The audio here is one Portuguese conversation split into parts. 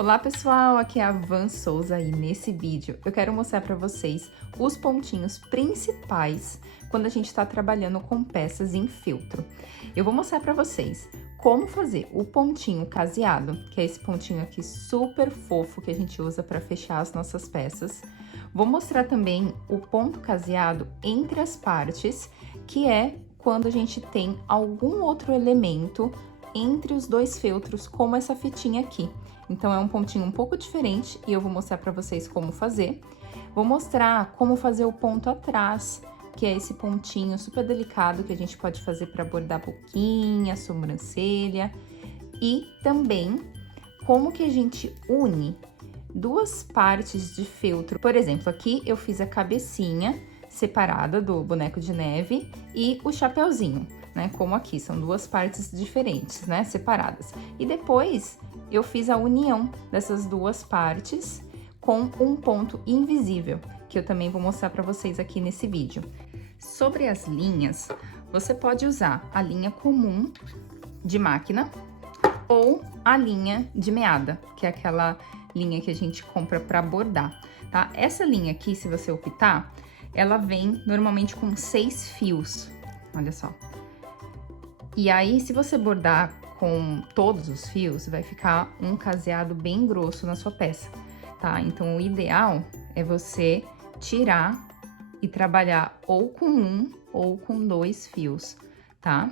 Olá pessoal, aqui é a Van Souza e nesse vídeo eu quero mostrar para vocês os pontinhos principais quando a gente está trabalhando com peças em feltro. Eu vou mostrar para vocês como fazer o pontinho caseado, que é esse pontinho aqui super fofo que a gente usa para fechar as nossas peças. Vou mostrar também o ponto caseado entre as partes, que é quando a gente tem algum outro elemento entre os dois feltros, como essa fitinha aqui. Então, é um pontinho um pouco diferente e eu vou mostrar para vocês como fazer. Vou mostrar como fazer o ponto atrás, que é esse pontinho super delicado que a gente pode fazer para bordar boquinha, sobrancelha. E também como que a gente une duas partes de feltro. Por exemplo, aqui eu fiz a cabecinha separada do boneco de neve e o chapeuzinho, né? Como aqui, são duas partes diferentes, né? Separadas. E depois eu fiz a união dessas duas partes com um ponto invisível, que eu também vou mostrar para vocês aqui nesse vídeo. Sobre as linhas, você pode usar a linha comum de máquina ou a linha de meada, que é aquela linha que a gente compra para bordar, tá? Essa linha aqui, se você optar, ela vem normalmente com 6 fios, olha só. E aí, se você bordar com todos os fios, vai ficar um caseado bem grosso na sua peça, tá? Então, o ideal é você tirar e trabalhar ou com um ou com 2 fios, tá?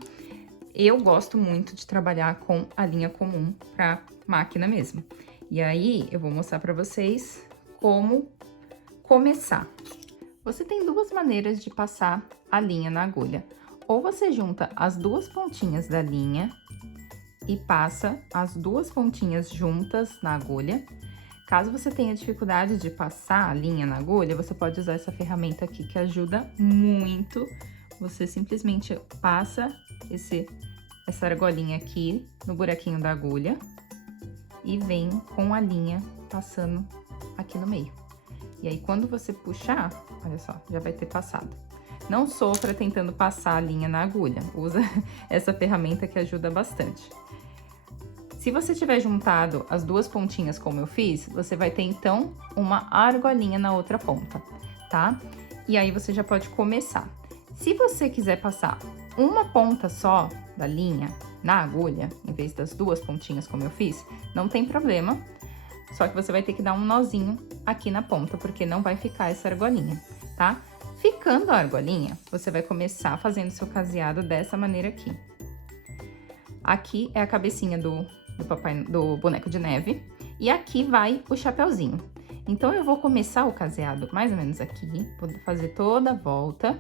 Eu gosto muito de trabalhar com a linha comum pra máquina mesmo. E aí, eu vou mostrar pra vocês como começar. Você tem duas maneiras de passar a linha na agulha. Ou você junta as duas pontinhas da linha e passa as duas pontinhas juntas na agulha. Caso você tenha dificuldade de passar a linha na agulha, você pode usar essa ferramenta aqui que ajuda muito. Você simplesmente passa essa argolinha aqui no buraquinho da agulha e vem com a linha passando aqui no meio. E aí, quando você puxar, olha só, já vai ter passado. Não sofra tentando passar a linha na agulha, usa essa ferramenta que ajuda bastante. Se você tiver juntado as duas pontinhas como eu fiz, você vai ter então uma argolinha na outra ponta, tá? E aí você já pode começar. Se você quiser passar uma ponta só da linha na agulha, em vez das duas pontinhas como eu fiz, não tem problema. Só que você vai ter que dar um nozinho aqui na ponta, porque não vai ficar essa argolinha, tá? Ficando a argolinha, você vai começar fazendo seu caseado dessa maneira aqui. Aqui é a cabecinha do boneco de neve e aqui vai o chapeuzinho. Então, eu vou começar o caseado mais ou menos aqui, vou fazer toda a volta,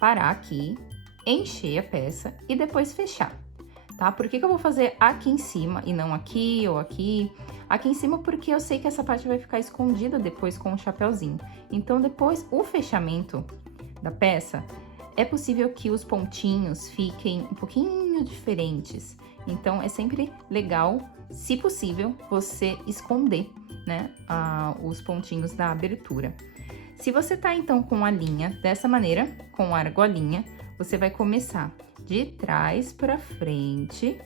parar aqui, encher a peça e depois fechar, tá? Por que que eu vou fazer aqui em cima e não aqui ou aqui? Aqui em cima porque eu sei que essa parte vai ficar escondida depois com o chapeuzinho. Então, depois, o fechamento da peça, é possível que os pontinhos fiquem um pouquinho diferentes. Então, é sempre legal, se possível, você esconder, né, os pontinhos da abertura. Se você tá, então, com a linha dessa maneira, com a argolinha, você vai começar de trás pra frente,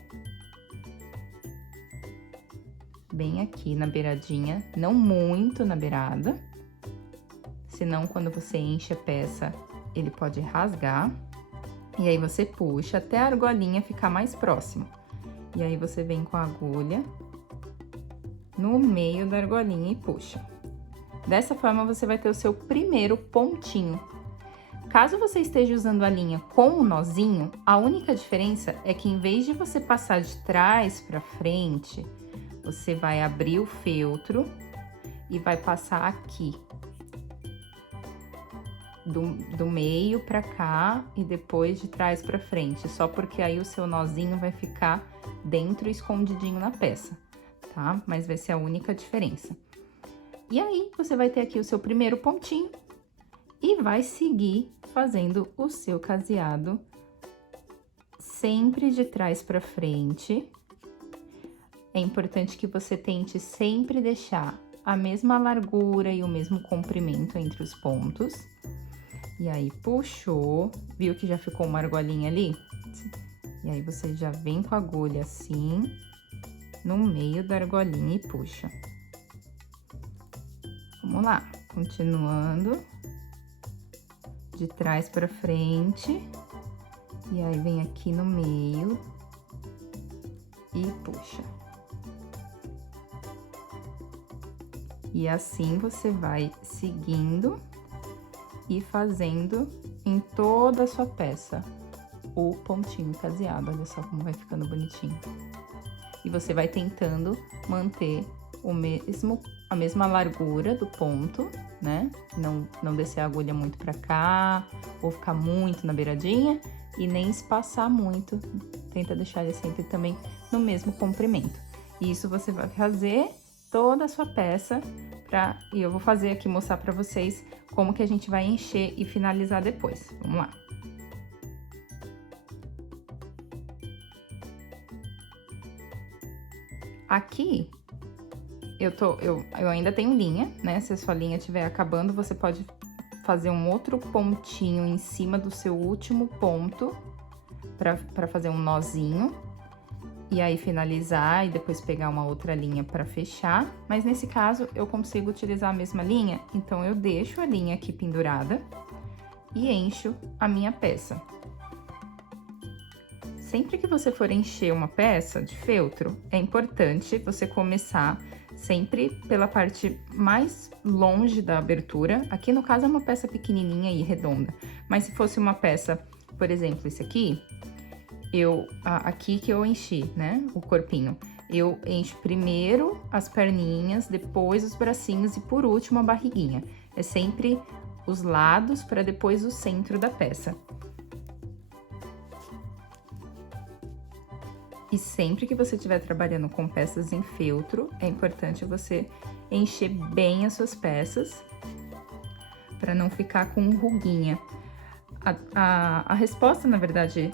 bem aqui na beiradinha, não muito na beirada, senão quando você enche a peça, ele pode rasgar. E aí, você puxa até a argolinha ficar mais próximo. E aí, você vem com a agulha no meio da argolinha e puxa. Dessa forma, você vai ter o seu primeiro pontinho. Caso você esteja usando a linha com o nozinho, a única diferença é que em vez de você passar de trás para frente, você vai abrir o feltro e vai passar aqui. Do meio pra cá e depois de trás pra frente, só porque aí o seu nozinho vai ficar dentro escondidinho na peça, tá? Mas vai ser a única diferença. E aí, você vai ter aqui o seu primeiro pontinho e vai seguir fazendo o seu caseado sempre de trás pra frente. É importante que você tente sempre deixar a mesma largura e o mesmo comprimento entre os pontos. E aí, puxou, viu que já ficou uma argolinha ali? E aí, você já vem com a agulha assim no meio da argolinha e puxa. Vamos lá, continuando de trás para frente, e aí vem aqui no meio e puxa. E assim você vai seguindo e fazendo em toda a sua peça o pontinho caseado. Olha só como vai ficando bonitinho. E você vai tentando manter a mesma largura do ponto, né? Não descer a agulha muito pra cá, ou ficar muito na beiradinha, e nem espaçar muito. Tenta deixar ele sempre também no mesmo comprimento. Isso você vai fazer toda a sua peça, e eu vou fazer aqui, mostrar pra vocês como que a gente vai encher e finalizar depois. Vamos lá. Aqui, eu ainda tenho linha, né? Se a sua linha estiver acabando, você pode fazer um outro pontinho em cima do seu último ponto pra fazer um nozinho. E aí finalizar e depois pegar uma outra linha pra fechar. Mas nesse caso, eu consigo utilizar a mesma linha, então eu deixo a linha aqui pendurada e encho a minha peça. Sempre que você for encher uma peça de feltro, é importante você começar sempre pela parte mais longe da abertura. Aqui, no caso, é uma peça pequenininha e redonda. Mas se fosse uma peça, por exemplo, esse aqui, aqui que eu enchi, né, o corpinho. Eu encho primeiro as perninhas, depois os bracinhos e por último a barriguinha. É sempre os lados para depois o centro da peça. E sempre que você estiver trabalhando com peças em feltro, é importante você encher bem as suas peças para não ficar com ruguinha. A resposta, na verdade,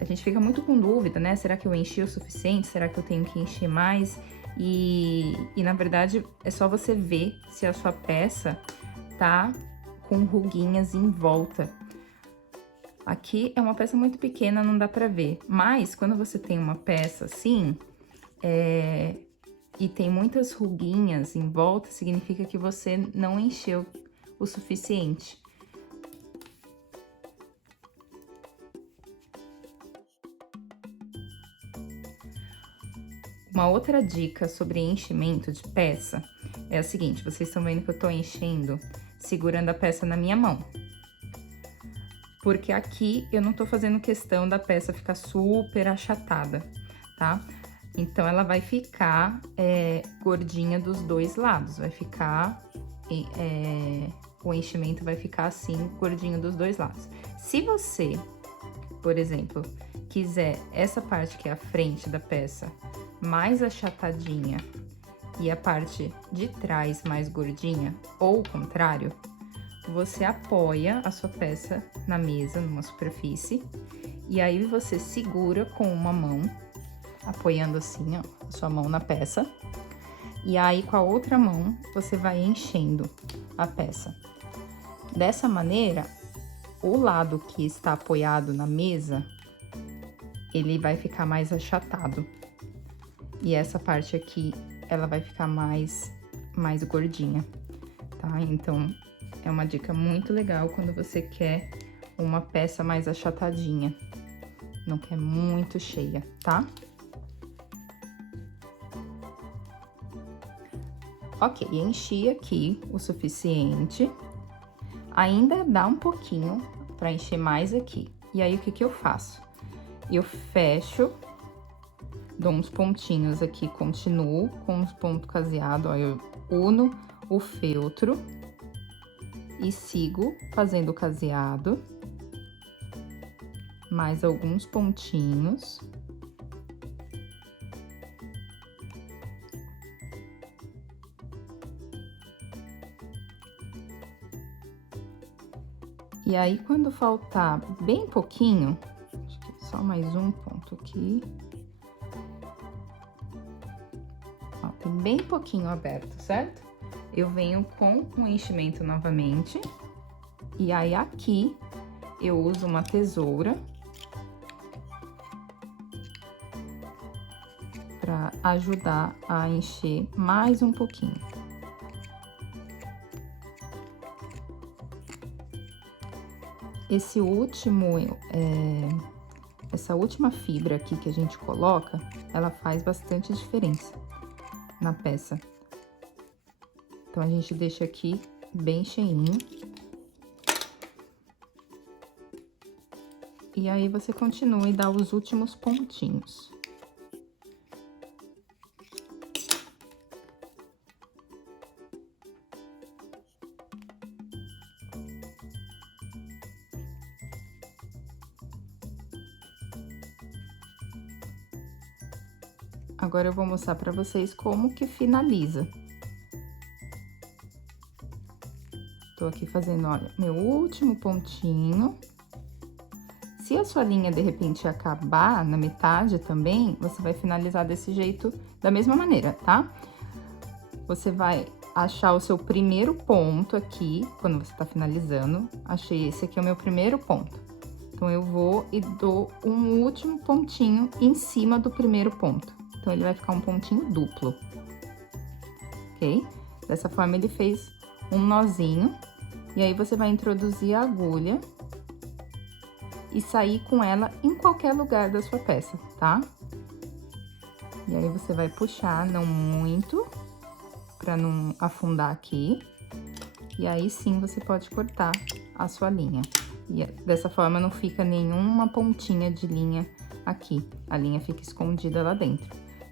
a gente fica muito com dúvida, né? Será que eu enchi o suficiente? Será que eu tenho que encher mais? E na verdade, é só você ver se a sua peça tá com ruguinhas em volta. Aqui é uma peça muito pequena, não dá pra ver. Mas, quando você tem uma peça assim, e tem muitas ruguinhas em volta, significa que você não encheu o suficiente. Uma outra dica sobre enchimento de peça é a seguinte: vocês estão vendo que eu tô enchendo segurando a peça na minha mão. Porque aqui eu não tô fazendo questão da peça ficar super achatada, tá? Então, ela vai ficar gordinha dos dois lados, vai ficar... o enchimento vai ficar assim, gordinho dos dois lados. Se você, por exemplo, quiser essa parte que é a frente da peça mais achatadinha e a parte de trás mais gordinha, ou o contrário, você apoia a sua peça na mesa, numa superfície, e aí você segura com uma mão, apoiando assim, ó, a sua mão na peça, e aí com a outra mão você vai enchendo a peça. Dessa maneira, o lado que está apoiado na mesa, ele vai ficar mais achatado. E essa parte aqui, ela vai ficar mais gordinha, tá? Então, é uma dica muito legal quando você quer uma peça mais achatadinha, não quer muito cheia, tá? Ok, enchi aqui o suficiente. Ainda dá um pouquinho pra encher mais aqui. E aí, o que que eu faço? Eu fecho, dou uns pontinhos aqui, continuo com os pontos caseados, ó, eu uno o feltro e sigo fazendo o caseado, mais alguns pontinhos. E aí, quando faltar bem pouquinho, acho que só mais um ponto aqui. Ó, tem bem pouquinho aberto, certo? Eu venho com o enchimento novamente. E aí, aqui, eu uso uma tesoura pra ajudar a encher mais um pouquinho. Essa última fibra aqui que a gente coloca, ela faz bastante diferença na peça. Então, a gente deixa aqui bem cheinho. E aí, você continua e dá os últimos pontinhos. Agora, eu vou mostrar pra vocês como que finaliza. Tô aqui fazendo, olha, meu último pontinho. Se a sua linha, de repente, acabar na metade também, você vai finalizar desse jeito, da mesma maneira, tá? Você vai achar o seu primeiro ponto aqui, quando você tá finalizando. Achei esse aqui é o meu primeiro ponto. Então, eu vou e dou um último pontinho em cima do primeiro ponto. Então, ele vai ficar um pontinho duplo, ok? Dessa forma, ele fez um nozinho. E aí, você vai introduzir a agulha e sair com ela em qualquer lugar da sua peça, tá? E aí, você vai puxar, não muito, pra não afundar aqui. E aí, sim, você pode cortar a sua linha. E dessa forma, não fica nenhuma pontinha de linha aqui. A linha fica escondida lá dentro,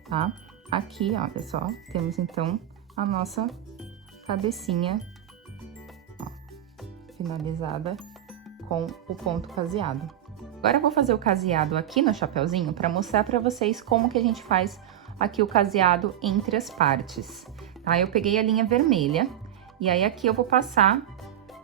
tá? Aqui, olha só, temos, então, a nossa cabecinha, ó, finalizada com o ponto caseado. Agora, eu vou fazer o caseado aqui no chapeuzinho para mostrar para vocês como que a gente faz aqui o caseado entre as partes, tá? Eu peguei a linha vermelha e aí aqui eu vou passar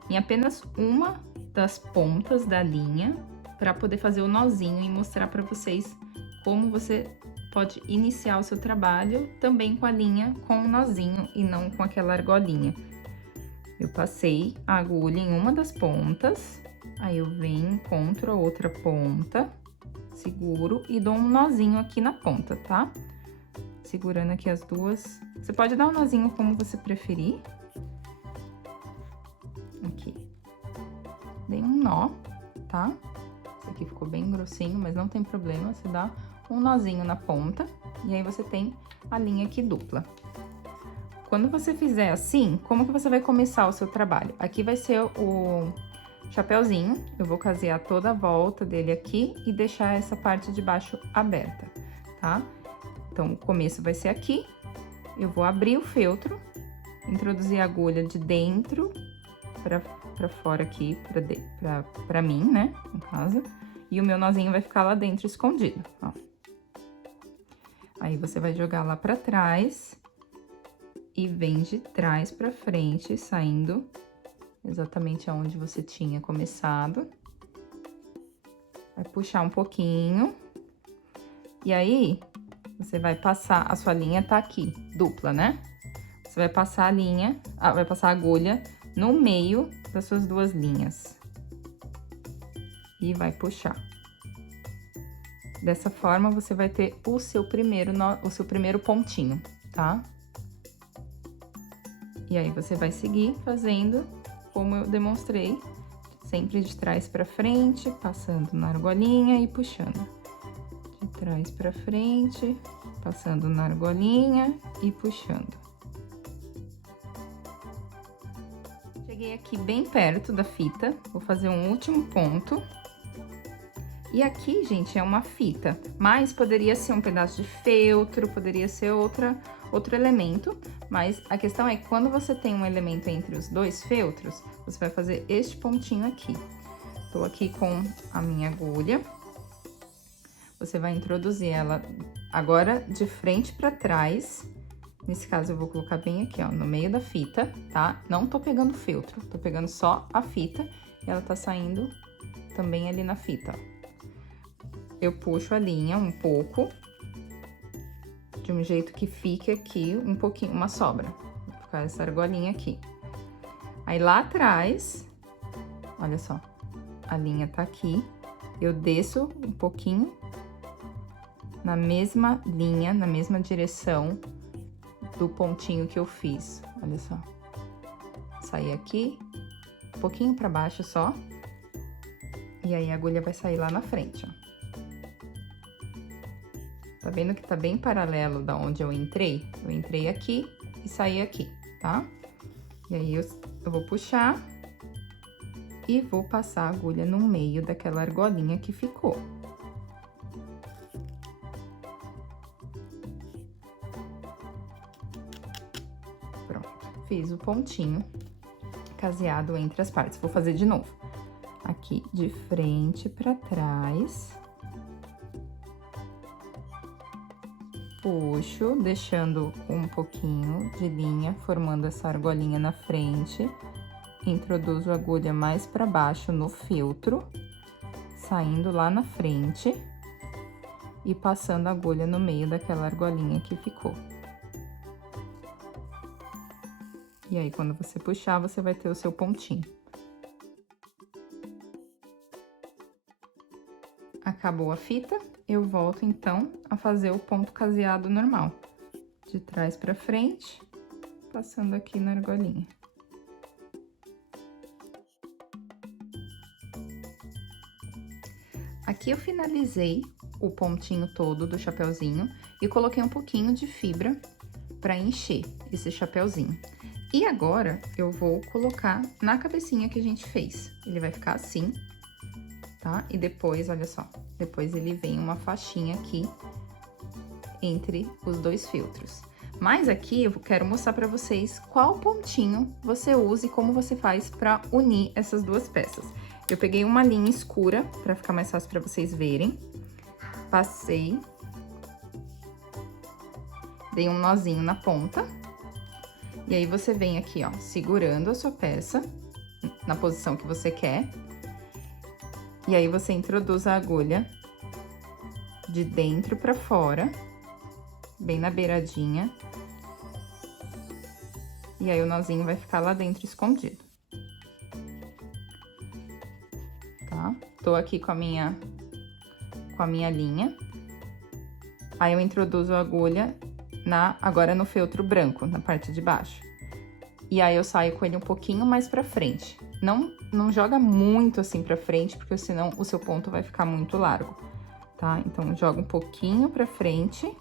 em apenas uma das pontas da linha para poder fazer o nozinho e mostrar para vocês como você pode iniciar o seu trabalho também com a linha com o nozinho e não com aquela argolinha. Eu passei a agulha em uma das pontas, aí eu venho, encontro a outra ponta, seguro e dou um nozinho aqui na ponta, tá? Segurando aqui as duas. Você pode dar um nozinho como você preferir. Aqui. Dei um nó, tá? Esse aqui ficou bem grossinho, mas não tem problema, você dá um nozinho na ponta e aí você tem a linha aqui dupla. Quando você fizer assim, como que você vai começar o seu trabalho? Aqui vai ser o chapeuzinho, eu vou casear toda a volta dele aqui e deixar essa parte de baixo aberta, tá? Então, o começo vai ser aqui, eu vou abrir o feltro, introduzir a agulha de dentro pra fora aqui, pra mim, né, no caso, e o meu nozinho vai ficar lá dentro escondido, ó. Aí, você vai jogar lá pra trás e vem de trás pra frente, saindo exatamente aonde você tinha começado. Vai puxar um pouquinho. E aí, você vai passar, a sua linha tá aqui, dupla, né? Você vai passar a linha, vai passar a agulha no meio das suas duas linhas. E vai puxar. Dessa forma, você vai ter o seu primeiro pontinho, tá? E aí, você vai seguir fazendo como eu demonstrei, sempre de trás pra frente, passando na argolinha e puxando. De trás pra frente, passando na argolinha e puxando. Cheguei aqui bem perto da fita, vou fazer um último ponto. E aqui, gente, é uma fita, mas poderia ser um pedaço de feltro, poderia ser outro elemento, mas a questão é que quando você tem um elemento entre os dois feltros, você vai fazer este pontinho aqui. Tô aqui com a minha agulha, você vai introduzir ela agora de frente pra trás. Nesse caso, eu vou colocar bem aqui, ó, no meio da fita, tá? Não tô pegando feltro, tô pegando só a fita e ela tá saindo também ali na fita, ó. Eu puxo a linha um pouco, de um jeito que fique aqui um pouquinho, uma sobra. Vou ficar essa argolinha aqui. Aí, lá atrás, olha só, a linha tá aqui, eu desço um pouquinho na mesma linha, na mesma direção do pontinho que eu fiz. Olha só. Sair aqui, um pouquinho pra baixo só. E aí, a agulha vai sair lá na frente, ó. Tá vendo que tá bem paralelo da onde eu entrei? Eu entrei aqui e saí aqui, tá? E aí, eu vou puxar e vou passar a agulha no meio daquela argolinha que ficou. Pronto, fiz o pontinho caseado entre as partes. Vou fazer de novo. Aqui, de frente pra trás. Puxo, deixando um pouquinho de linha, formando essa argolinha na frente. Introduzo a agulha mais para baixo no feltro, saindo lá na frente e passando a agulha no meio daquela argolinha que ficou. E aí, quando você puxar, você vai ter o seu pontinho. Acabou a fita, eu volto, então, a fazer o ponto caseado normal. De trás pra frente, passando aqui na argolinha. Aqui eu finalizei o pontinho todo do chapeuzinho e coloquei um pouquinho de fibra pra encher esse chapeuzinho. E agora, eu vou colocar na cabecinha que a gente fez. Ele vai ficar assim, tá? E depois, olha só, depois ele vem uma faixinha aqui entre os dois feltros. Mas aqui eu quero mostrar pra vocês qual pontinho você usa e como você faz pra unir essas duas peças. Eu peguei uma linha escura pra ficar mais fácil pra vocês verem. Passei. Dei um nozinho na ponta. E aí, você vem aqui, ó, segurando a sua peça na posição que você quer. E aí, você introduz a agulha de dentro pra fora, bem na beiradinha. E aí, o nozinho vai ficar lá dentro escondido. Tá? Tô aqui com a minha linha. Aí, eu introduzo a agulha agora no feltro branco, na parte de baixo. E aí, eu saio com ele um pouquinho mais pra frente. Não joga muito assim pra frente, porque senão o seu ponto vai ficar muito largo, tá? Então, joga um pouquinho pra frente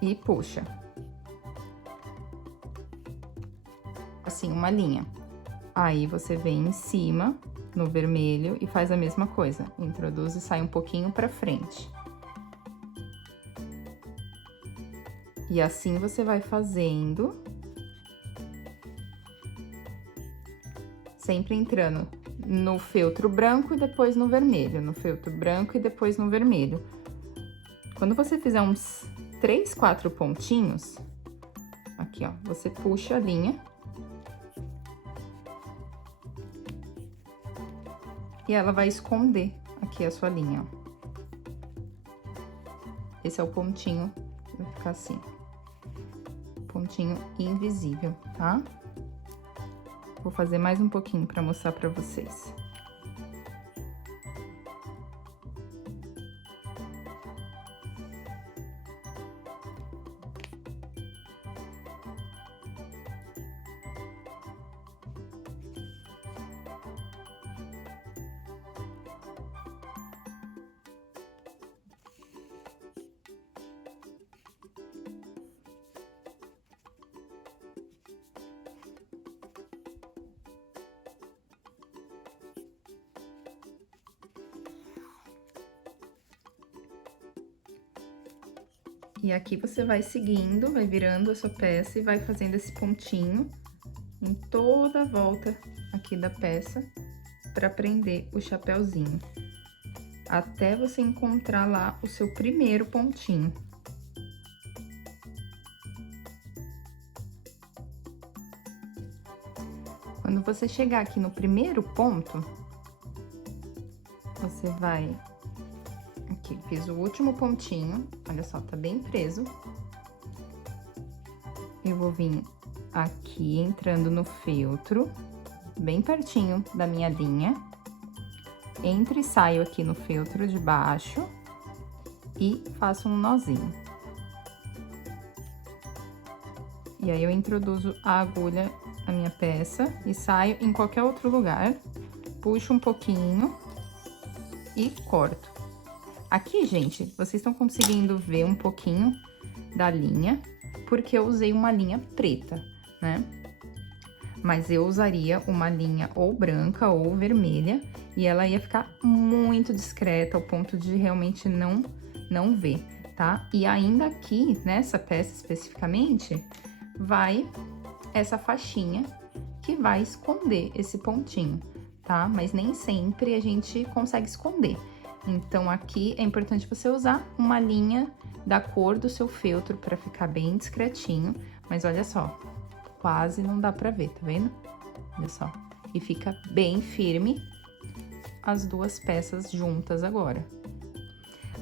e puxa. Assim, uma linha. Aí, você vem em cima, no vermelho, e faz a mesma coisa. Introduz e sai um pouquinho pra frente. E assim você vai fazendo, sempre entrando no feltro branco e depois no vermelho, no feltro branco e depois no vermelho. Quando você fizer uns 3, 4 pontinhos, aqui, ó, você puxa a linha. E ela vai esconder aqui a sua linha, ó. Esse é o pontinho, vai ficar assim. Pontinho invisível, tá? Vou fazer mais um pouquinho pra mostrar pra vocês. E aqui você vai seguindo, vai virando a sua peça e vai fazendo esse pontinho em toda a volta aqui da peça pra prender o chapeuzinho. Até você encontrar lá o seu primeiro pontinho. Quando você chegar aqui no primeiro ponto, você vai... Aqui, fiz o último pontinho, olha só, tá bem preso. Eu vou vir aqui, entrando no feltro, bem pertinho da minha linha. Entro e saio aqui no feltro de baixo. e faço um nozinho. E aí eu introduzo a agulha na minha peça e saio em qualquer outro lugar, puxo um pouquinho e corto. Aqui, gente, vocês estão conseguindo ver um pouquinho da linha, porque eu usei uma linha preta, né? Mas eu usaria uma linha ou branca ou vermelha e ela ia ficar muito discreta ao ponto de realmente não ver, tá? E ainda aqui, nessa peça especificamente, vai essa faixinha que vai esconder esse pontinho, tá? Mas nem sempre a gente consegue esconder. Então, aqui é importante você usar uma linha da cor do seu feltro para ficar bem discretinho. Mas olha só, quase não dá pra ver, tá vendo? Olha só. E fica bem firme as duas peças juntas agora.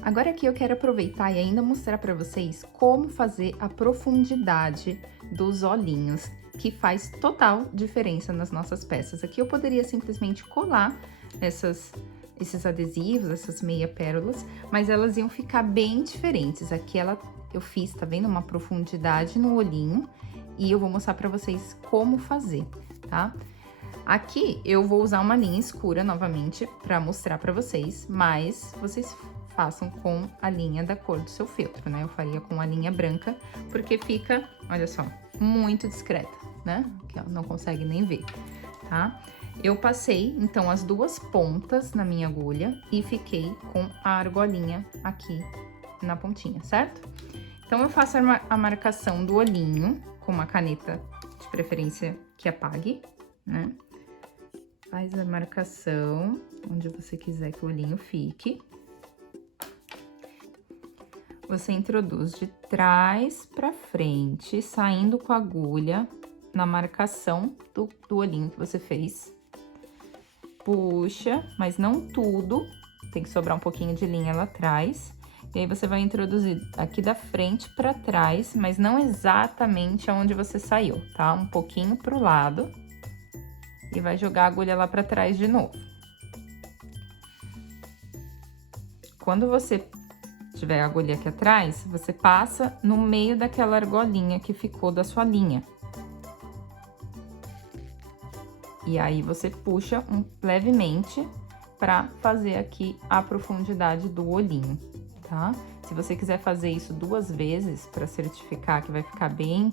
Agora aqui eu quero aproveitar e ainda mostrar pra vocês como fazer a profundidade dos olhinhos, que faz total diferença nas nossas peças. Aqui eu poderia simplesmente colar esses adesivos, essas meia pérolas, mas elas iam ficar bem diferentes. Aqui eu fiz, tá vendo? Uma profundidade no olhinho e eu vou mostrar pra vocês como fazer, tá? Aqui eu vou usar uma linha escura novamente pra mostrar pra vocês, mas vocês façam com a linha da cor do seu feltro, né? Eu faria com a linha branca, porque fica, olha só, muito discreta, né? Aqui, ó, não consegue nem ver, tá? Eu passei, então, as duas pontas na minha agulha e fiquei com a argolinha aqui na pontinha, certo? Então, eu faço a marcação do olhinho com uma caneta, de preferência, que apague, né? Faz a marcação onde você quiser que o olhinho fique. Você introduz de trás pra frente, saindo com a agulha na marcação do olhinho que você fez. Puxa, mas não tudo, tem que sobrar um pouquinho de linha lá atrás. E aí, você vai introduzir aqui da frente pra trás, mas não exatamente aonde você saiu, tá? Um pouquinho pro lado. E vai jogar a agulha lá pra trás de novo. Quando você tiver a agulha aqui atrás, você passa no meio daquela argolinha que ficou da sua linha. E aí, você puxa levemente pra fazer aqui a profundidade do olhinho, tá? Se você quiser fazer isso 2 vezes pra certificar que vai ficar bem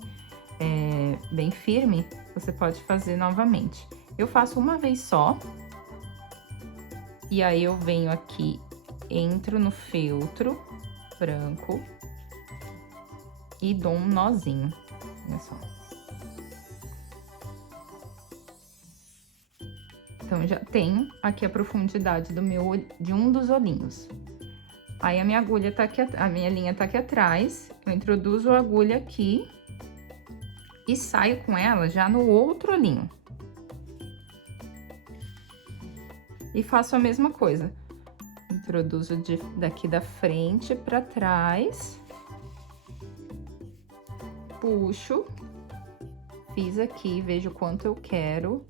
firme, você pode fazer novamente. Eu faço uma vez só. E aí, eu venho aqui, entro no feltro branco e dou um nozinho, olha só. Então, já tenho aqui a profundidade de um dos olhinhos. Aí, a minha agulha tá aqui, a minha linha tá aqui atrás, eu introduzo a agulha aqui e saio com ela já no outro olhinho. E faço a mesma coisa. Introduzo daqui da frente pra trás. Puxo. Fiz aqui, vejo quanto eu quero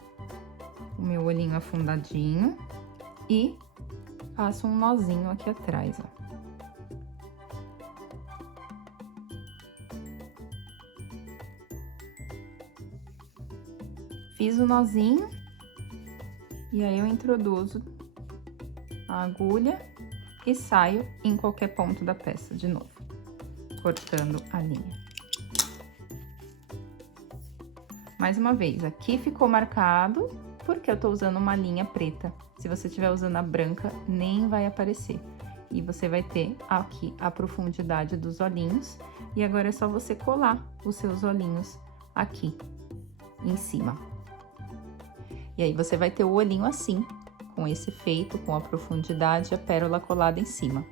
o meu olhinho afundadinho. E faço um nozinho aqui atrás, ó. Fiz o nozinho. E aí, eu introduzo a agulha e saio em qualquer ponto da peça de novo, cortando a linha. Mais uma vez, aqui ficou marcado porque eu tô usando uma linha preta. Se você estiver usando a branca, nem vai aparecer. E você vai ter aqui a profundidade dos olhinhos. E agora é só você colar os seus olhinhos aqui em cima. E aí, você vai ter o olhinho assim, com esse feito, com a profundidade, a pérola colada em cima.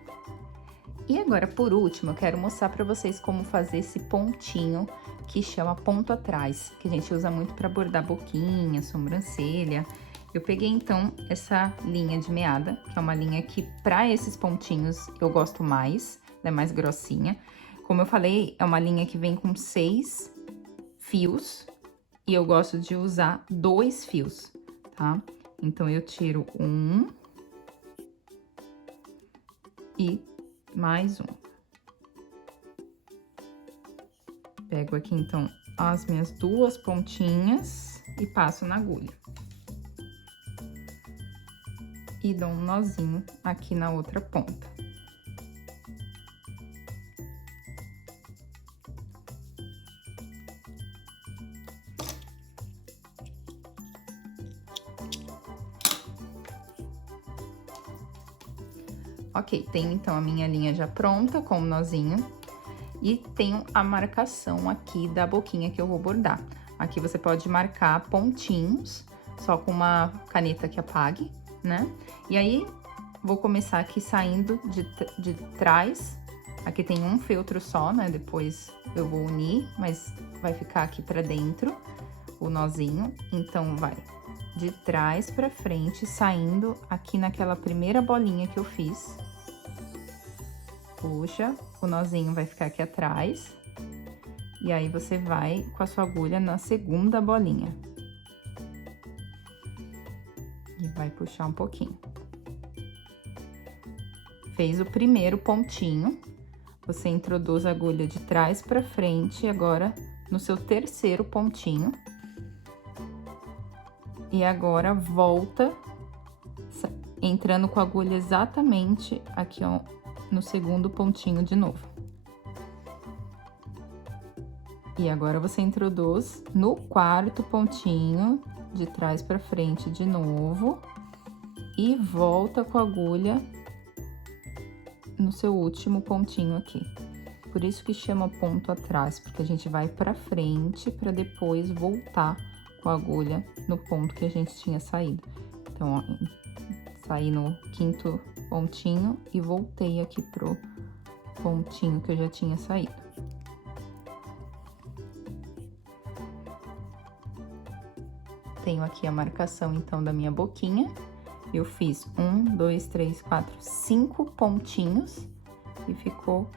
E agora, por último, eu quero mostrar pra vocês como fazer esse pontinho que chama ponto atrás, que a gente usa muito pra bordar boquinha, sobrancelha. Eu peguei, então, essa linha de meada, que é uma linha que, pra esses pontinhos, eu gosto mais, ela é mais grossinha. Como eu falei, é uma linha que vem com 6 fios, e eu gosto de usar 2 fios, tá? Então, eu tiro um e mais um. Pego aqui, então, as minhas duas pontinhas e passo na agulha. E dou um nozinho aqui na outra ponta. Ok, tenho então a minha linha já pronta com o nozinho. E tenho a marcação aqui da boquinha que eu vou bordar. Aqui você pode marcar pontinhos, só com uma caneta que apague, né? E aí, vou começar aqui saindo de trás. Aqui tem um feltro só, né? Depois eu vou unir, mas vai ficar aqui pra dentro o nozinho. Então, vai de trás pra frente, saindo aqui naquela primeira bolinha que eu fiz. Puxa, o nozinho vai ficar aqui atrás. E aí, você vai com a sua agulha na segunda bolinha. E vai puxar um pouquinho. Fez o primeiro pontinho, você introduz a agulha de trás pra frente, agora no seu terceiro pontinho. E agora, volta, entrando com a agulha exatamente aqui, ó, no segundo pontinho de novo. E agora, você introduz no quarto pontinho, de trás pra frente de novo, e volta com a agulha no seu último pontinho aqui. Por isso que chama ponto atrás, porque a gente vai pra frente pra depois voltar com a agulha no ponto que a gente tinha saído. Então, ó, saí no quinto pontinho e voltei aqui pro pontinho que eu já tinha saído. Tenho aqui a marcação, então, da minha boquinha. Eu fiz 1, 2, 3, 4, 5 pontinhos e ficou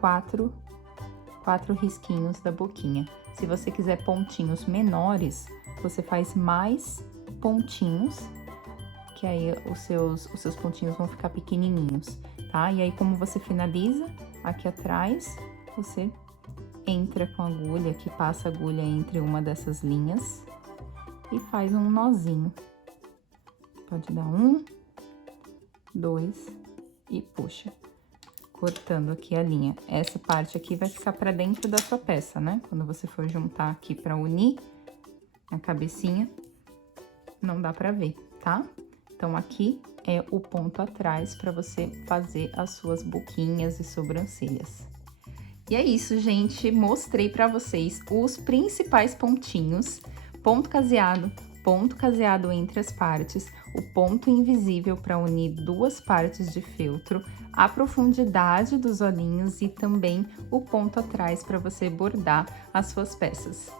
quatro risquinhos da boquinha. Se você quiser pontinhos menores, você faz mais pontinhos, que aí os seus pontinhos vão ficar pequenininhos, tá? E aí, como você finaliza aqui atrás, você entra com a agulha, que passa a agulha entre uma dessas linhas e faz um nozinho. Pode dar 1, 2 e puxa, cortando aqui a linha. Essa parte aqui vai ficar pra dentro da sua peça, né? Quando você for juntar aqui pra unir a cabecinha, não dá pra ver, tá? Então, aqui é o ponto atrás pra você fazer as suas boquinhas e sobrancelhas. E é isso, gente. Mostrei pra vocês os principais pontinhos. Ponto caseado entre as partes, o ponto invisível para unir duas partes de feltro, a profundidade dos olhinhos e também o ponto atrás para você bordar as suas peças.